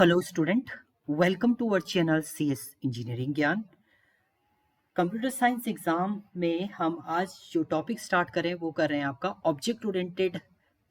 Hello student, welcome to our channel CS engineering Gyan. Computer science exam में हम आज जो टॉपिक स्टार्ट करें वो कर रहे हैं आपका object oriented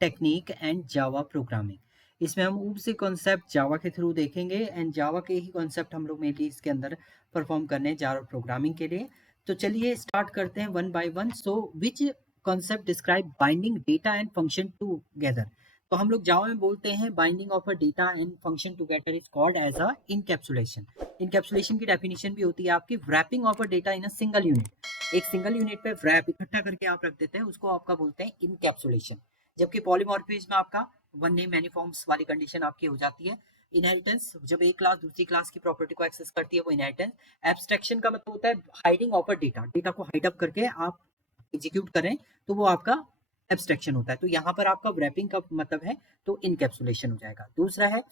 technique and Java programming. इसमें हम ऊप से कॉन्सेप्ट जावा के थ्रू देखेंगे एंड जावा के ही कॉन्सेप्ट हम लोग मेनली इसके अंदर परफॉर्म करने हैं जावा प्रोग्रामिंग के लिए। तो चलिए स्टार्ट करते हैं one by one. So which concept describe binding data and function together. तो हम लोग जावा में बोलते हैं binding of a data and function together is called as a encapsulation. Encapsulation की डेफिनेशन भी होती है आपकी wrapping of a data in a single unit. एक सिंगल यूनिट पे रैप इकट्ठा करके आप रख देते हैं, उसको आपका बोलते हैं इनकैप्सुलेशन। जबकि पॉलीमॉर्फिज्म में आपका वन नेम मैनी फॉर्म्स वाली कंडीशन आपकी हो जाती है। इनहेरिटेंस, जब एक क्लास दूसरी क्लास की प्रॉपर्टी को एक्सेस करती है वो इनहेरिटेंस। एब्स्ट्रैक्शन का मतलब होता है hiding of a data, data को हाइड अप करके आप एग्जीक्यूट करें तो वो आपका एब्स्ट्रैक्शन होता है। तो यहाँ पर आपका रैपिंग का मतलब है तो इनकैप्सुलेशन हो जाएगा। दूसरा है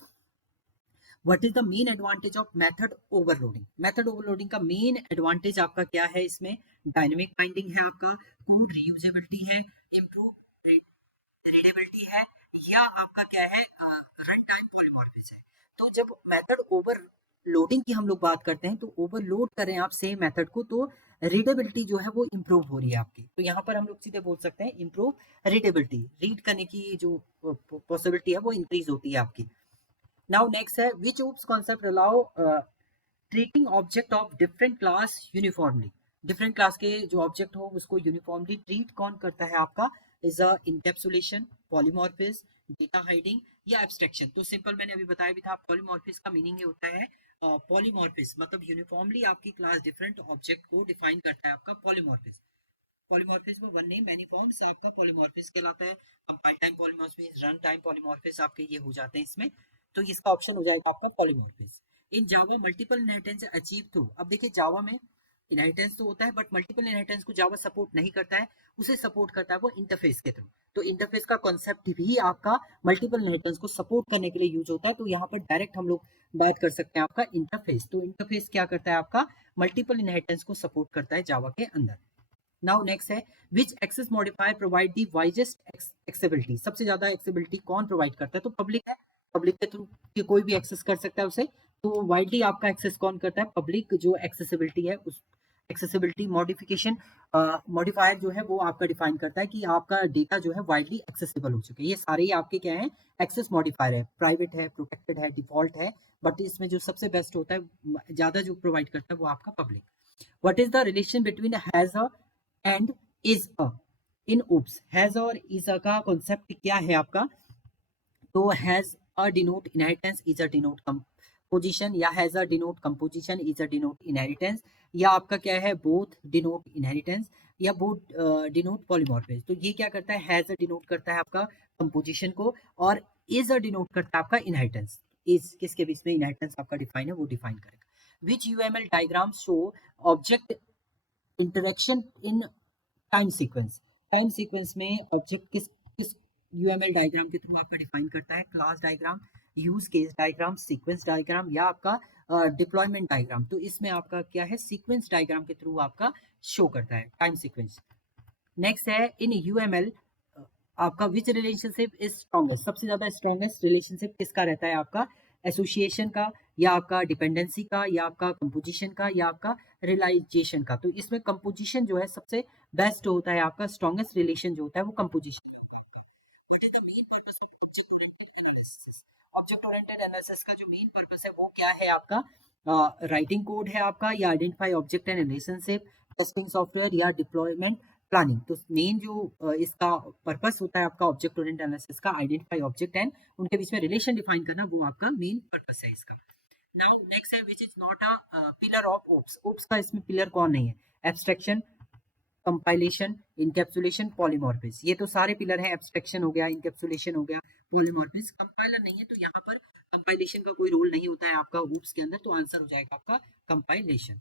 what is the main advantage of method overloading. Method overloading का मेन एडवांटेज आपका क्या है, इसमें डायनेमिक बाइंडिंग है, आपका कोड रीयूजेबिलिटी है, इम्प्रूव रीडेबिलिटी है, या आपका क्या है रन टाइम पॉलीमॉर्फिज्म है। तो जब मेथड ओवरलोडिंग की हम लोग बात करते हैं तो ओवरलोड करें आप सेम मेथड को तो रीडेबिलिटी जो है वो इम्प्रूव हो रही है आपकी। तो यहाँ पर हम लोग सीधे बोल सकते हैं इम्प्रूव रीडेबिलिटी, रीड करने की जो पॉसिबिलिटी है वो इंक्रीज होती है आपकी। नाउ नेक्स्ट है which OOPS concept allow treating object of different class uniformly. Different class के जो ऑब्जेक्ट हो उसको यूनिफॉर्मली ट्रीट कौन करता है आपका, is a encapsulation, polymorphism, data hiding या एब्स्ट्रैक्शन। तो सिंपल मैंने अभी बताया भी था, पॉलीमॉर्फिज्म का मीनिंग ये होता है पॉलीमॉर्फिज्म मतलब यूनिफॉर्मली आपकी क्लास डिफरेंट ऑब्जेक्ट को डिफाइन करता है आपका पॉलीमॉर्फिज्म। पॉलीमॉर्फिज्म में वन नेम मैनी फॉर्म्स आपका पॉलीमॉर्फिज्म कहलाता है। Compile time polymorphism, run time polymorphism आपके ये हो जाते हैं इसमें। तो इसका ऑप्शन हो जाएगा आपका पॉलीमॉर्फिज्म। इन जावा मल्टीपल इनहेरिटेंस अचीव थ्रू। अब देखिए जावा में इनहेरिटेंस तो होता है बट मल्टीपल इनहेरिटेंस को जावा सपोर्ट नहीं करता है, उसे सपोर्ट करता है वो इंटरफेस के थ्रू। तो इंटरफेस का कॉन्सेप्ट भी आपका मल्टीपल इनहेरिटेंस को सपोर्ट करने के लिए यूज होता है। तो यहाँ पर डायरेक्ट हम लोग बात कर सकते हैं आपका इंटरफेस। तो इंटरफेस क्या करता है आपका मल्टीपल इनहेरिटेंस को सपोर्ट करता है जावा के अंदर। नाउ नेक्स्ट है which access modifier provide the widest accessibility. सबसे ज्यादा एक्सेसिबिलिटी कौन प्रोवाइड करता है, तो पब्लिक है। पब्लिक के थ्रू कोई भी एक्सेस कर सकता है उसे। तो वाइडली आपका एक्सेस कौन करता है, पब्लिक जो एक्सेसिबिलिटी है उस एक्सेसिबिलिटी मॉडिफिकेशन मॉडिफायर जो है वो आपका डिफाइन करता है कि आपका डेटा जो है वाइडली एक्सेसिबल हो चुके हैं। ये सारे ही आपके क्या है एक्सेस मॉडिफायर है, प्राइवेट है, प्रोटेक्टेड है, डिफॉल्ट है, बट इसमें जो सबसे बेस्ट होता है ज्यादा जो प्रोवाइड करता है वो आपका public. What is the relation between has a and is a in OOPS. Has और इज अ का कॉन्सेप्ट क्या है आपका, तो has a denote inheritance, is a denote composition, या has a denote composition, is a denote inheritance, या आपका क्या है बोथ डिनोट इनहेरिटेंस या बोथ डिनोट पॉलीमॉर्फिज्म। तो ये क्या करता है, हैज अ डिनोट करता है आपका कंपोजिशन को और इज अ डिनोट करता है आपका इनहेरिटेंस। इज किसके बीच में इनहेरिटेंस आपका डिफाइन है वो डिफाइन करेगा। Which UML diagram show object interaction in time sequence. Time sequence में ऑब्जेक्ट किस किस यूएमएल डायग्राम के थ्रू आपका डिफाइन करता है, class diagram, use case diagram, sequence diagram या आपका डिप्लॉयमेंट डायग्राम। तो इसमें आपका क्या है सीक्वेंस डायग्राम के थ्रू आपका शो करता है टाइम सीक्वेंस। नेक्स्ट है इन यूएमएल आपका विच रिलेशनशिप इज स्ट्रॉन्गेस्ट। सबसे ज्यादा स्ट्रॉन्गेस्ट रिलेशनशिप किसका रहता है आपका, एसोसिएशन का या आपका डिपेंडेंसी का या आपका कंपोजिशन का या आपका रिलाइजेशन का। तो इसमें कंपोजिशन जो है सबसे बेस्ट होता है, आपका स्ट्रॉन्गेस्ट रिलेशन जो होता है वो कंपोजिशन का होता है। What is the main purpose of object oriented analysis. Object oriented analysis का जो मेन पर्पस है वो क्या है आपका, राइटिंग कोड है आपका या identify object and relationship, testing software या डिप्लॉयमेंट प्लानिंग। तो मेन जो इसका पर्पस होता है आपका ऑब्जेक्ट ओरिएंटेड एनालिसिस का, आइडेंटिफाई ऑब्जेक्ट एंड उनके बीच में रिलेशन डिफाइन करना, वो आपका मेन पर्पस है इसका। नाउ नेक्स्ट है which is not a pillar of OOPs. OOPs का इसमें पिलर कौन नहीं है, एब्स्ट्रैक्शन, कंपाइलेशन, इनकैप्सुलेशन, पॉलीमॉर्फिज्म। ये तो सारे पिलर हैं, एब्स्ट्रैक्शन हो गया, इनकैप्सुलेशन हो गया, पॉलीमॉर्फिज्म। कंपाइलर नहीं है तो यहाँ पर कंपाइलेशन का कोई रोल नहीं होता है आपका ओप्स के अंदर, तो आंसर हो जाएगा आपका कंपाइलेशन।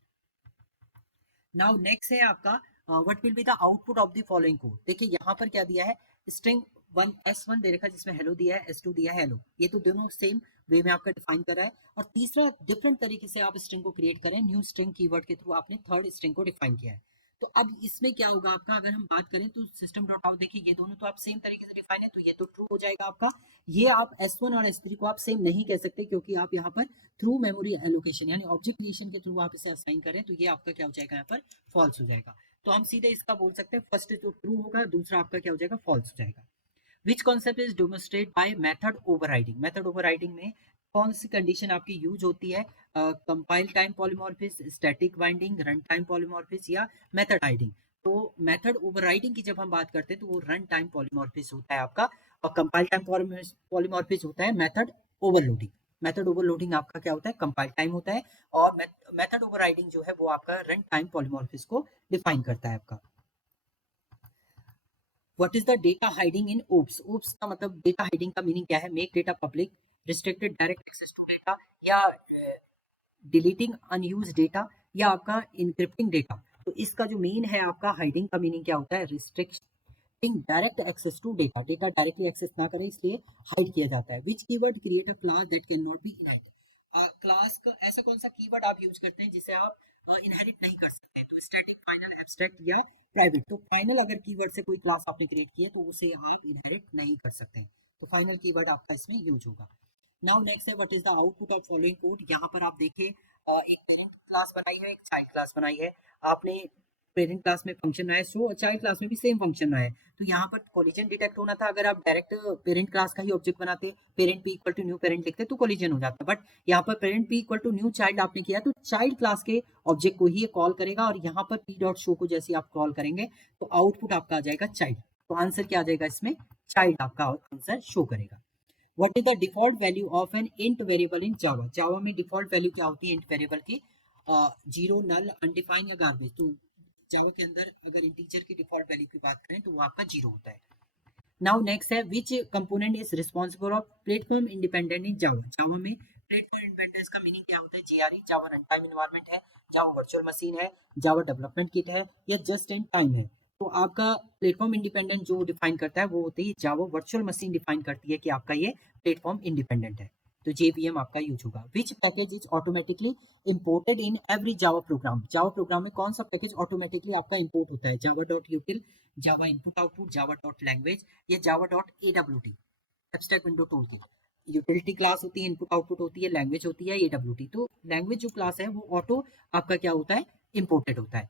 नाउ नेक्स्ट है आपका what will be the output of the following code. देखिए यहाँ पर क्या दिया है, स्ट्रिंग वन S1 दे रखा है जिसमें हेलो दिया है, S2 दिया है हेलो। ये तो दोनों सेम वे में आपका डिफाइन कर रहा है। और तीसरा डिफरेंट तरीके से आप स्ट्रिंग को क्रिएट करें, न्यू स्ट्रिंग कीवर्ड के थ्रू आपने थर्ड स्ट्रिंग को डिफाइन किया है। तो अब इसमें क्या होगा आपका, अगर हम बात करें तो सिस्टम डॉट आउट, देखिए ये दोनों तो आप सेम तरीके से डिफाइन है, तो ये तो ट्रू हो जाएगा आपका। ये आप S1 और S3 को आप सेम नहीं कह सकते, क्योंकि आप यहाँ पर थ्रू मेमोरी एलोकेशन यानी ऑब्जेक्ट क्रिएशन के थ्रू आप इसे असाइन करें, तो ये आपका क्या हो जाएगा, यहाँ पर फॉल्स हो जाएगा। तो हम सीधे इसका बोल सकते हैं, फर्स्ट तो ट्रू होगा, दूसरा आपका क्या हो जाएगा, फॉल्स हो जाएगा। Which concept is demonstrate by method overriding, method overriding में कौन सी कंडीशन आपकी यूज होती है, compile time polymorphism, static binding, run time polymorphism या मेथड हाइडिंग। तो मेथड ओवरराइडिंग की जब हम बात करते हैं तो वो रन टाइम पॉलीमॉर्फिस होता है आपका, और कंपाइल टाइम पॉलीमॉर्फिस होता है मेथड ओवरलोडिंग। मेथड ओवरलोडिंग आपका क्या होता है, कंपाइल टाइम होता है, और मेथड ओवरराइडिंग जो है वो आपका रन टाइम पॉलीमॉर्फिस को डिफाइन करता है आपका। What is the data hiding in OOPs, OOPs का मतलब डेटा हाइडिंग का मीनिंग क्या है, make data public, restricted direct access to data, या डिलीटिंग अनयूज डेटा, या आपका इनक्रिप्टिंग डेटा। तो इसका जो मीन है आपका हाइडिंग का मीनिंग क्या होता है, restricting direct access to data, data directly access ना करें इसलिए हाइड किया जाता है। Which keyword create a class that can not be inherited, class का ऐसा कौन सा कीवर्ड आप यूज करते हैं जिसे आप इनहेरिट नहीं कर सकते, तो स्टैटिक, फाइनल, एब्स्ट्रैक्ट या प्राइवेट। तो फाइनल अगर कीवर्ड से कोई क्लास आपने क्रिएट की है तो उसे आप इनहेरिट नहीं कर सकते, तो फाइनल कीवर्ड आपका इसमें यूज होगा। नाउ नेक्स्ट है what is the output of following code. यहाँ पर आप देखिए एक पेरेंट क्लास बनाई है, एक चाइल्ड क्लास बनाई है, आपने पेरेंट क्लास में फंक्शन बनाया, सो चाइल्ड क्लास में भी सेम फंक्शन बनाया है। तो यहाँ पर कोलिजन डिटेक्ट होना था, अगर आप डायरेक्ट पेरेंट क्लास का ही ऑब्जेक्ट बनाते, parent P equal to new parent लिखते तो कोलिजन हो जाता, बट यहाँ पर parent P equal to new child आपने किया, तो चाइल्ड क्लास के ऑब्जेक्ट को ही ये कॉल करेगा, और यहाँ पर पी डॉट शो को जैसे आप कॉल करेंगे तो आउटपुट आपका आ जाएगा चाइल्ड। तो आंसर क्या आ जाएगा इसमें, चाइल्ड आपका आंसर शो करेगा। What is the default value of an int variable in Java, Java में डिफॉल्ट वैल्यू क्या होती है इंट वेरिएबल की, जीरो, नल, अनडिफाइंड या गार्बेज। तो जावा के अंदर अगर इंटीजर की डिफॉल्ट वैल्यू की बात करें तो वो आपका जीरो होता है। नाउ नेक्स्ट है which component is responsible of platform independent in Java, Java में प्लेटफॉर्म इंडिपेंडेंस का मीनिंग क्या होता है, JRE, Java run time environment है, जावा वर्चुअल मशीन है, जावा डेवलपमेंट किट है, या जस्ट इन टाइम है। तो आपका प्लेटफॉर्म इंडिपेंडेंट जो डिफाइन करता है वो होती है जावा वर्चुअल मशीन डिफाइन करती है कि आपका ये प्लेटफॉर्म इंडिपेंडेंट है, तो जेवीएम आपका यूज होगा। Which package is automatically imported in every Java program, Java program में कौन सा पैकेज ऑटोमेटिकली आपका इंपोर्ट होता है, Java dot util, Java input output, Java dot language, या Java dot AWT, abstract window toolkit. Utility class होती है, input output होती है, लैंग्वेज होती है एडब्ल्यूटी। तो लैंग्वेज जो क्लास है वो ऑटो आपका क्या होता है, इंपोर्टेड होता है।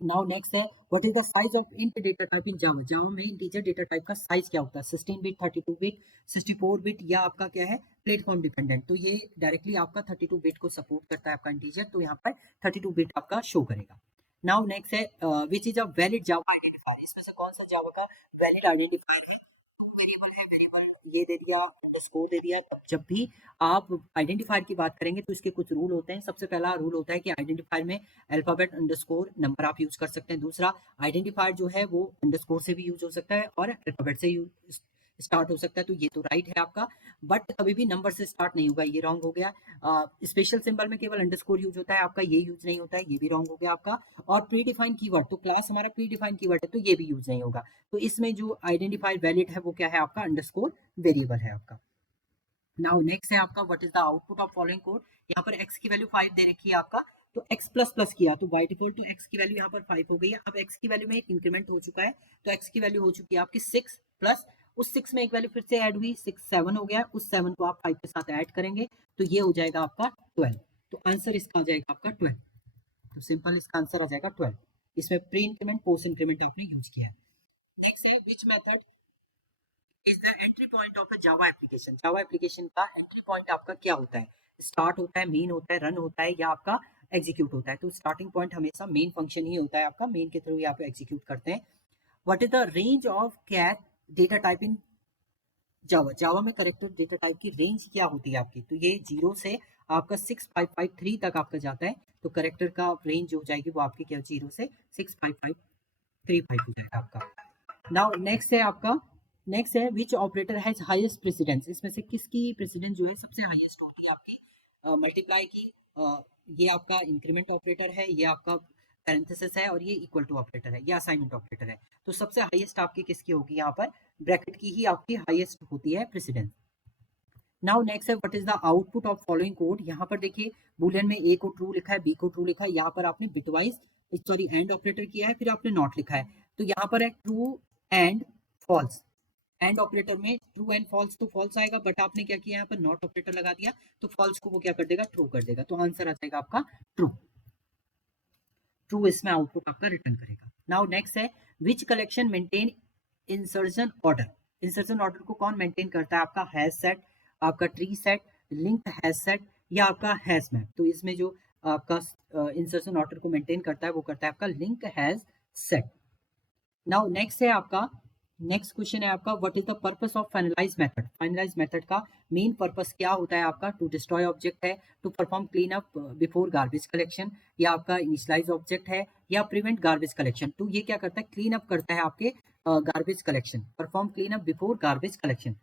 नाउ नेक्स्ट है what is the size of int data type in Java, Java में इंटीजर डेटा टाइप का साइज क्या होता है, 16 बिट, 32 बिट, 64 बिट, या आपका क्या है प्लेटफॉर्म डिपेंडेंट। तो ये डायरेक्टली आपका 32 बिट को सपोर्ट करता है आपका इंटीजर, तो यहाँ पर 32 बिट आपका शो करेगा। नाउ नेक्स्ट है which is a valid Java identifier, इसमें से कौन सा जावा का वैलिड आइडेंटिफायर है, वेरिएबल है, वेरिएबल ये दे दिया, अंडरस्कोर दे दिया। तब जब भी आप आइडेंटिफायर की बात करेंगे तो इसके कुछ रूल होते हैं। सबसे पहला रूल होता है कि आइडेंटिफायर में अल्फाबेट अंडरस्कोर नंबर आप यूज कर सकते हैं। दूसरा, आइडेंटिफायर जो है वो अंडरस्कोर से भी यूज हो सकता है और अल्फाबेट से यूज स्टार्ट हो सकता है, तो ये तो राइट है आपका, बट कभी भी नंबर से स्टार्ट नहीं होगा, ये रॉन्ग हो गया। स्पेशल सिंबल में केवल अंडरस्कोर यूज होता है आपका, ये यूज नहीं होता है, ये भी रॉन्ग हो गया आपका। और प्री डिफाइन कीवर्ड, तो क्लास हमारा प्री डिफाइन कीवर्ड है तो ये भी यूज नहीं होगा। तो इसमें जो आइडेंटिफायर वैलिड है वो क्या है आपका, अंडरस्कोर वेरिएबल है आपका। नाउ नेक्स्ट है आपका what is the output of following code, यहाँ पर x की वैल्यू 5 दे रखी है आपका, तो x प्लस प्लस किया तो बाय डिफॉल्ट तो x की वैल्यू यहाँ पर 5 हो गई है। अब x की वैल्यू में एक इंक्रीमेंट हो चुका है, तो x की वैल्यू हो चुकी है आपकी 6 प्लस उस 6 में एक वैल्यू फिर से ऐड हुई, 6 7 हो गया, उस 7 को आप 5 के साथ ऐड करेंगे तो ये हो जाएगा आपका 12। तो आंसर इसका आ जाएगा आपका 12। तो सिंपल इसका आंसर आ जाएगा 12। इसमें प्री इंक्रीमेंट पोस्ट इंक्रीमेंट आपने यूज किया है। नेक्स्ट है विच method is the entry point of a Java application, Java application का एंट्री पॉइंट आपका क्या होता है, स्टार्ट होता है, मेन होता है, रन होता है, या आपका एग्जीक्यूट होता है। तो स्टार्टिंग पॉइंट हमेशा मेन फंक्शन ही होता है आपका, मेन के थ्रू ही आप एग्जीक्यूट करते हैं। What is the range of कैट data type in Java, Java में करेक्टर डेटा टाइप की रेंज क्या होती है आपकी, तो ये 0 से आपका 6553 तक आपका जाता है, तो करेक्टर का रेंज जो हो जाएगी वो आपकी क्या 0 से 65535 हो जाएगा आपका। नाउ नेक्स्ट है आपका, नेक्स्ट है विच ऑपरेटर हैज हाईएस्ट प्रेसिडेंस, इसमें से किसकी प्रेसिडेंस जो है सबसे हाईएस्ट होती है आपकी, मल्टीप्लाई की, ये आपका इंक्रीमेंट ऑपरेटर है, ये आपका पैरेंथेसिस है, और ये इक्वल टू ऑपरेटर है, ये असाइनमेंट ऑपरेटर है। तो सबसे हाईएस्ट आपकी किसकी होगी, यहाँ पर ब्रैकेट की ही आपकी हाईएस्ट होती है प्रेसिडेंस। नाउ नेक्स्ट है what is the output of following code, यहाँ पर देखिए बुलियन में ए को ट्रू लिखा है, बी को ट्रू लिखा है, यहाँ पर आपने बिटवाइज सॉरी एंड ऑपरेटर किया है, फिर आपने नॉट लिखा है, तो यहाँ पर है true and false. And operator में ट्रू एंड फॉल्स तो फॉल्स आएगा, बट आपने क्या किया यहाँ पर नॉट ऑपरेटर लगा दिया, तो फॉल्स को वो क्या कर देगा, ट्रू कर देगा, तो आंसर आ जाएगा आपका ट्रू। ट्रू इसमें आउटपुट आपका रिटर्न करेगा। नाउ नेक्स्ट है which collection maintain insertion order. Insertion order को कौन मेंटेन करता है, आपका हैश सेट, आपका tree set, linked hash set या आपका हैश मैप। तो इसमें जो आपका इंसर्शन ऑर्डर को मेंटेन करता है वो करता है आपका link hash set. Now next है आपका, नेक्स्ट क्वेश्चन है आपका what is the purpose of finalize method. Finalize method का मेन पर्पस क्या होता है आपका, टू डिस्ट्रॉय ऑब्जेक्ट है, to perform clean up before garbage collection, या आपका इनिशियलाइज ऑब्जेक्ट है, या प्रिवेंट गार्बेज कलेक्शन। तो ये क्या करता है, क्लीन अप करता है आपके garbage collection, perform clean up before garbage collection.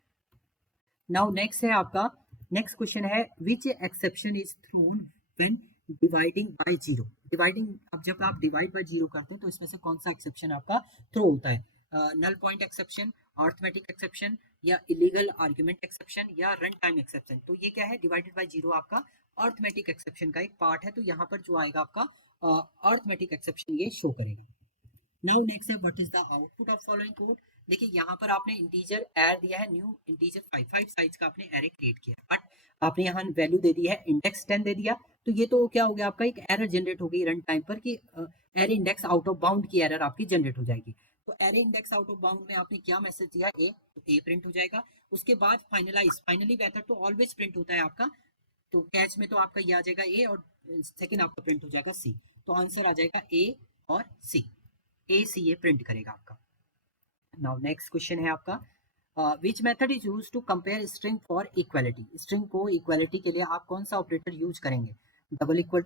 Now next है आपका, नेक्स्ट क्वेश्चन है which exception is thrown when dividing by zero. Dividing, अब जब आप डिवाइड बाय जीरो करते हैं तो इसमें से कौन सा एक्सेप्शन आपका थ्रो होता है, null point exception, arithmetic exception, या इलीगल आर्गुमेंट एक्सेप्शन, या रन टाइम एक्सेप्शन। तो ये क्या है, डिवाइडेड बाय जीरो आपका अर्थमेटिक एक्सेप्शन का एक पार्ट है, तो यहाँ पर जो आएगा आपका अर्थमेटिक एक्सेप्शन ये शो करेगा। नाउ नेक्स्ट है what is the output of following code. देखिए यहाँ पर आपने इंटीजर एर दिया है, न्यू इंटीजर 5 साइज का आपने एरे क्रिएट किया, बट आपने यहाँ वैल्यू दे दी है इंडेक्स 10 दे दिया, तो ये तो क्या हो गया आपका, एक एरर जनरेट हो गई रन टाइम पर कि array index out of bound की एरर आपकी जनरेट हो जाएगी। तो array index out of bound में आपने क्या मैसेज दिया, ए, तो ए प्रिंट हो जाएगा। उसके बाद फाइनलाइज, फाइनली मेथड तो ऑलवेज प्रिंट होता है आपका, तो कैच में तो आपका ये आ जाएगा ए, और सेकेंड आपका प्रिंट हो जाएगा सी, तो आंसर आ जाएगा ए और सी, ए सी ये प्रिंट करेगा आपका। नाउ नेक्स्ट क्वेश्चन है आपका which method is use to compare string for equality. String को इक्वालिटी के लिए आप कौन सा ऑपरेटर यूज करेंगे, double equal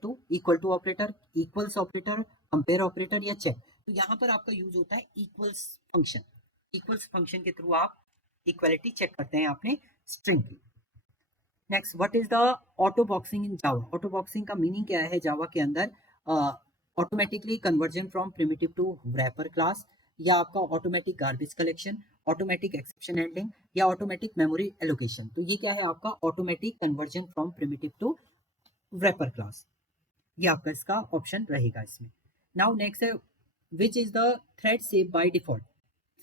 to operator, equals operator, compare operator, या चेक। तो यहाँ पर आपका यूज होता है इक्वल्स फंक्शन। इक्वल्स फंक्शन के थ्रू आप इक्वालिटी चेक करते हैं अपने स्ट्रिंग की। Next what is the auto boxing in Java. Auto boxing का मीनिंग क्या है जावा के अंदर, automatically conversion from primitive to wrapper class, या आपका automatic garbage collection, automatic exception handling, या ऑटोमेटिक मेमोरी एलोकेशन। तो ये क्या है आपका automatic conversion from primitive to wrapper class, ये आपका इसका ऑप्शन रहेगा इसमें। नाउ नेक्स्ट है which is the thread save by default.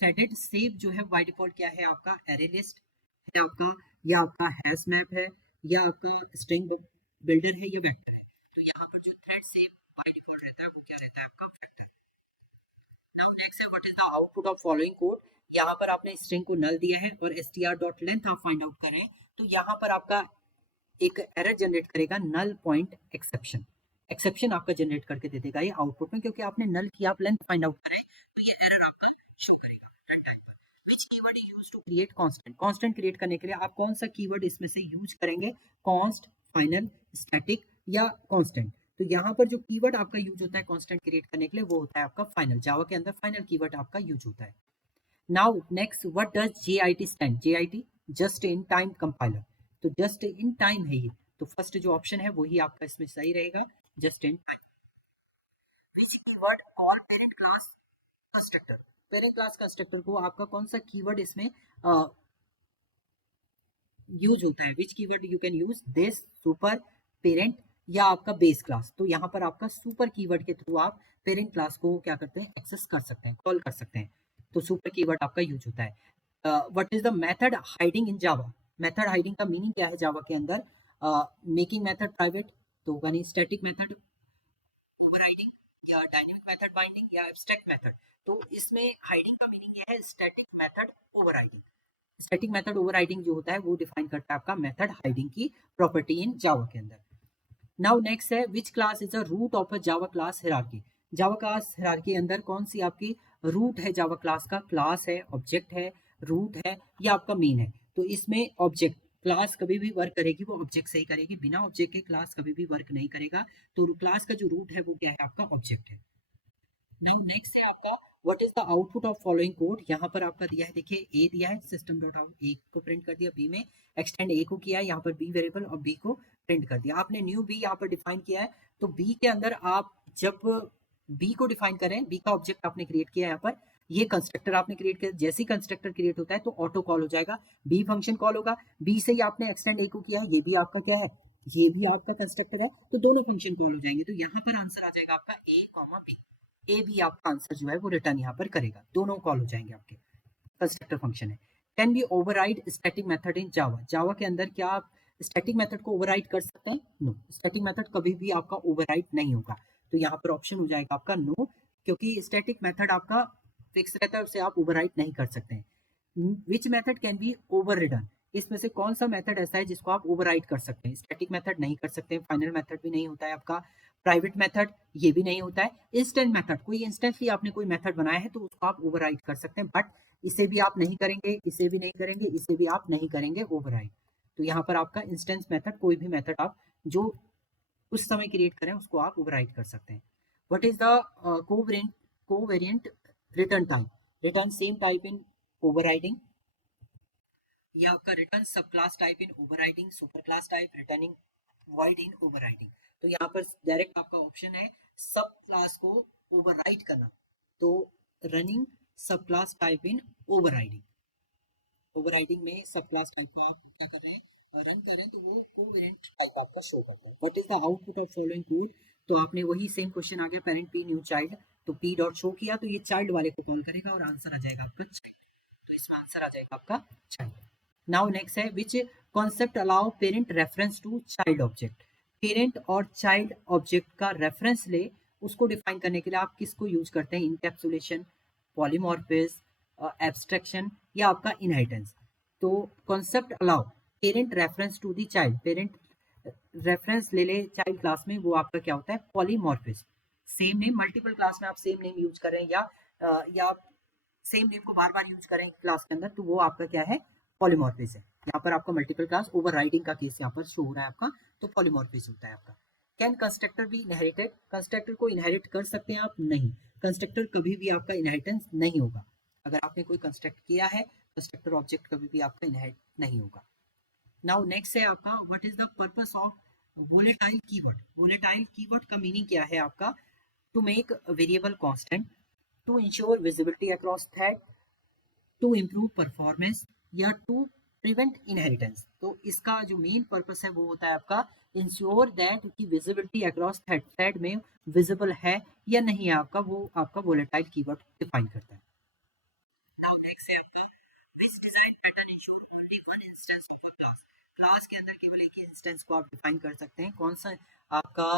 Threaded save जो है बाय डिफॉल्ट क्या है आपका, एरे लिस्ट है आपका, या आपका हैश मैप है, या आपका स्ट्रिंग बिल्डर है, या वेक्टर है। तो यहाँ पर जो थ्रेड सेव बाय डिफॉल्ट रहता है वो क्या रहता है आपका, वेक्टर। नाउ नेक्स्ट है what is the output of following code. यहाँ पर आपने स्ट्रिंग को नल दिया है और str.length आप फाइंड आउट करें, तो यहाँ पर आपका एक एरर जनरेट करेगा नल पॉइंट एक्सेप्शन। एक्सेप्शन आपका जनरेट करके दे देगा ये आउटपुट में, क्योंकि आपने नल की आप लेंथ फाइंड आउट करें, तो ये एरर आपका शो करेगा रन टाइम पर। Which keyword is used to create constant. Constant create करने के लिए आप कौन सा कीवर्ड इसमें से यूज करेंगे, कांस्ट, फाइनल, स्टैटिक, या कांस्टेंट। तो यहाँ पर जो कीवर्ड आपका यूज होता है कांस्टेंट क्रिएट करने के लिए वो होता है आपका फाइनल। जावा के अंदर फाइनल कीवर्ड आपका यूज होता है। Now next what does JIT stand. JIT just in time compiler. तो जस्ट इन टाइम है ये, तो फर्स्ट जो ऑप्शन है वही आपका इसमें सही रहेगा, just in time. Which keyword call parent class constructor. Parent class constructor को आपका कौन सा कीवर्ड इसमें यूज होता है, which keyword you can use, this, super, parent, या आपका बेस क्लास। तो यहाँ पर आपका सुपर कीवर्ड के थ्रू आप पेरेंट क्लास को क्या करते हैं, एक्सेस कर सकते हैं, कॉल कर सकते हैं, तो सुपर कीवर्ड आपका यूज होता है। What is the method hiding in Java. Method hiding का मीनिंग क्या है जावा के अंदर, मेकिंग मेथड प्राइवेट, तो यानी स्टैटिक मेथड ओवरराइडिंग, या डायनेमिक मेथड बाइंडिंग, या एब्स्ट्रैक्ट मेथड। तो इसमें हाइडिंग का मीनिंग ये है static method overriding. Static method overriding जो होता है वो डिफाइन करता है आपका मेथड हाइडिंग की प्रॉपर्टी इन जावा के अंदर। नाउ नेक्स्ट है which class is a root of a Java class hierarchy. Java class hierarchy के अंदर कौन सी आपकी रूट है जावा क्लास का, क्लास है, ऑब्जेक्ट है, रूट है, या आपका मेन है। तो इसमें ऑब्जेक्ट, क्लास कभी भी वर्क करेगी वो ऑब्जेक्ट से ही करेगी, बिना ऑब्जेक्ट के क्लास कभी भी वर्क नहीं करेगा। तो क्लास का जो रूट है वो क्या है आपका, ऑब्जेक्ट है। नाउ नेक्स्ट है आपका what is the output of following code. यहाँ पर आपका दिया है, देखिए ए दिया है, सिस्टम डॉट आउट ए को प्रिंट कर दिया, बी में एक्सटेंड ए को किया है, यहाँ पर बी वेरिएबल, और बी को प्रिंट कर दिया। आपने न्यू बी यहाँ पर डिफाइन किया है, तो बी के अंदर आप जब बी को डिफाइन करें, बी का ऑब्जेक्ट आपने क्रिएट किया है, यहाँ पर ये कंस्ट्रक्टर आपने क्रिएट किया, जैसे ही कंस्ट्रक्टर क्रिएट होता है तो ऑटो कॉल हो जाएगा, बी फंक्शन कॉल होगा। बी से ही आपने एक्सटेंड ए को किया है, ये भी आपका क्या है ये भी आपका कंस्ट्रक्टर है, तो दोनों फंक्शन कॉल हो जाएंगे। तो यहाँ पर आंसर आ जाएगा आपका ए कॉमा बी। ए भी आपका आंसर जो है वो रिटर्न यहाँ पर करेगा, दोनों कॉल हो जाएंगे आपके, कंस्ट्रक्टर फंक्शन है। Can be override static method in Java. Java के अंदर क्या आप स्टैटिक मेथड को ओवरराइड कर सकते हैं? नो, स्टैटिक मेथड कभी भी आपका ओवरराइड नहीं होगा। तो यहाँ पर ऑप्शन हो जाएगा आपका नो, क्योंकि स्टैटिक मेथड आपका फिक्स रहता है, उसे आप ओवरराइड नहीं कर सकते हैं। Which method can be overridden. इसमें से कौन सा मेथड ऐसा है जिसको आप ओवरराइड कर सकते हैं? स्टैटिक मेथड नहीं कर सकते हैं, फाइनल मेथड भी नहीं होता है आपका, प्राइवेट मेथड ये भी नहीं होता है, इंस्टेंट मेथड, कोई इंस्टेंटली आपने कोई मेथड बनाया है तो उसको आप ओवरराइड कर सकते हैं, बट इसे भी आप नहीं करेंगे, इसे भी नहीं करेंगे, इसे भी आप नहीं करेंगे ओवरराइड। तो यहाँ पर आपका इंस्टेंस मेथड, कोई भी मेथड आप जो उस समय क्रिएट करें उसको आप ओवरराइड कर सकते हैं। What is the covariant return type? Return same type in overriding, या आपका रिटर्न सब class type in overriding, super class type, returning void in overriding. तो यहाँ पर डायरेक्ट आपका ऑप्शन है सब क्लास को ओवरराइड करना, तो रनिंग सब class type in overriding. Overriding में सब क्लास टाइप को आप क्या कर रहे हैं, रन कर रहे हैं, तो वो कोवेरिएंट टाइप आपका शो करता है। What is the output of following code? तो आपने वही सेम क्वेश्चन आ गया, पेरेंट पी न्यू चाइल्ड, तो पी डॉट शो किया तो ये चाइल्ड वाले को कॉल करेगा और आंसर आ जाएगा आपका चाइल्ड। तो इसमें आंसर आ जाएगा आपका चाइल्ड। नाउ नेक्स्ट है which concept allow parent reference to child object. Parent और चाइल्ड ऑब्जेक्ट का रेफरेंस ले, उसको डिफाइन करने के लिए आप किसको यूज करते हैं? इनकैप्सुलेशन, पॉलीमॉर्फिज्म, एब्स्ट्रैक्शन, या आपका इनहेरिटेंस। तो concept allow parent reference to the child, parent reference ले ले चाइल्ड क्लास में, वो आपका क्या होता है? Polymorphism. Same name multiple class में आप सेम नेम यूज कर रहे हैं, या आप सेम नेम को बार बार यूज करें क्लास के अंदर, तो वो आपका क्या है? पॉलीमॉर्फिज्म है। यहाँ पर आपका मल्टीपल क्लास ओवरराइडिंग का केस यहाँ पर शो हो रहा है आपका, तो पॉलीमॉर्फिज्म होता है आपका। Can constructor B inherited? Constructor को इनहेरिट कर सकते हैं आप? नहीं, कंस्ट्रक्टर कभी भी आपका इनहेरिटेंस नहीं होगा। अगर आपने कोई कंस्ट्रक्ट किया है, कंस्ट्रक्टर ऑब्जेक्ट कभी भी आपका इनहेरिट नहीं होगा। नाउ नेक्स्ट है आपका what is the purpose of volatile keyword. Volatile keyword का मीनिंग क्या है आपका? To make variable constant, to ensure visibility across thread, to improve performance, या टू प्रिवेंट इनहेरिटेंस। तो इसका जो मेन पर्पस है वो होता है आपका इंश्योर दैट की विजिबिलिटी अक्रॉस थ्रेड, थ्रेड में विजिबल है या नहीं है आपका, वो आपका वोलेटाइल कीवर्ड डिफाइन करता है। नाउ नेक्स्ट है आपका which design pattern ensure only one instance of a class. Class के अंदर केवल एक ही इंस्टेंस को आप डिफाइन कर सकते हैं। कौन सा आपका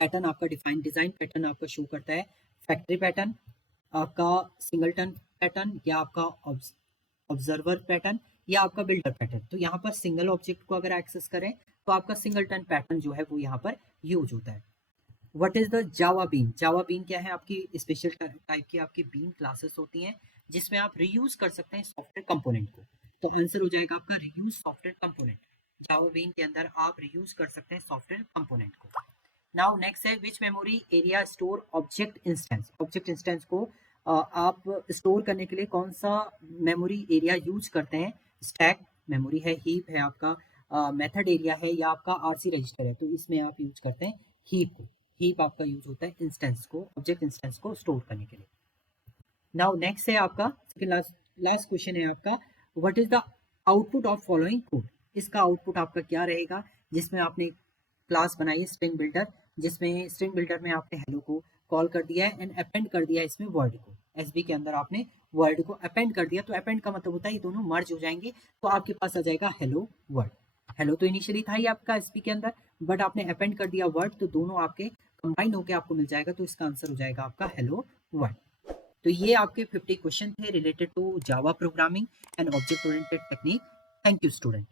पैटर्न आपका डिफाइन, डिजाइन पैटर्न आपका शो करता है? फैक्ट्री पैटर्न, आपका सिंगलटन पैटर्न, या आपका ऑब्जर्वर पैटर्न, या आपका बिल्डर पैटर्न। तो यहाँ पर सिंगल ऑब्जेक्ट को अगर एक्सेस करें तो आपका सिंगलटन पैटर्न जो है वो यहाँ पर यूज होता है। What is the Java bean? Java bean क्या है? आपकी स्पेशल टाइप की आपकी बीन क्लासेस होती हैं जिसमें आप रीयूज कर सकते हैं सॉफ्टवेयर कंपोनेंट को। तो आंसर हो जाएगा आपका reuse software component. Java bean के अंदर आप रीयूज कर सकते हैं सॉफ्टवेयर कंपोनेंट को। नाउ नेक्स्ट है which memory area store object instance. Object instance को आप स्टोर करने के लिए कौन सा मेमोरी एरिया यूज करते हैं? स्टैक मेमोरी है, हीप है आपका, मेथड एरिया है, या आपका आरसी रजिस्टर है। तो इसमें आप यूज करते हैं हीप को। हीप आपका यूज होता है इंस्टेंस को, ऑब्जेक्ट इंस्टेंस को स्टोर करने के लिए। नाउ नेक्स्ट है आपका सेकंड लास्ट क्वेश्चन है आपका what is the output of following code. इसका आउटपुट आपका क्या रहेगा? जिसमें आपने क्लास बनाई है स्ट्रिंग बिल्डर, जिसमें स्ट्रिंग बिल्डर में आपने हेलो को कॉल कर दिया है एंड अपेंड कर दिया है इसमें वर्ड को। एसबी के अंदर आपने वर्ड को अपेंड कर दिया, तो अपेंड का मतलब होता है ये दोनों मर्ज हो जाएंगे, तो आपके पास आ जाएगा हेलो वर्ड। हेलो तो इनिशियली था ही आपका एसबी के अंदर, बट आपने अपेंड कर दिया वर्ड, तो दोनों आपके कंबाइन होकर आपको मिल जाएगा, तो इसका आंसर हो जाएगा आपका हेलो वर्ड। तो ये आपके 50 क्वेश्चन थे related to Java programming and object oriented technique. Thank you student.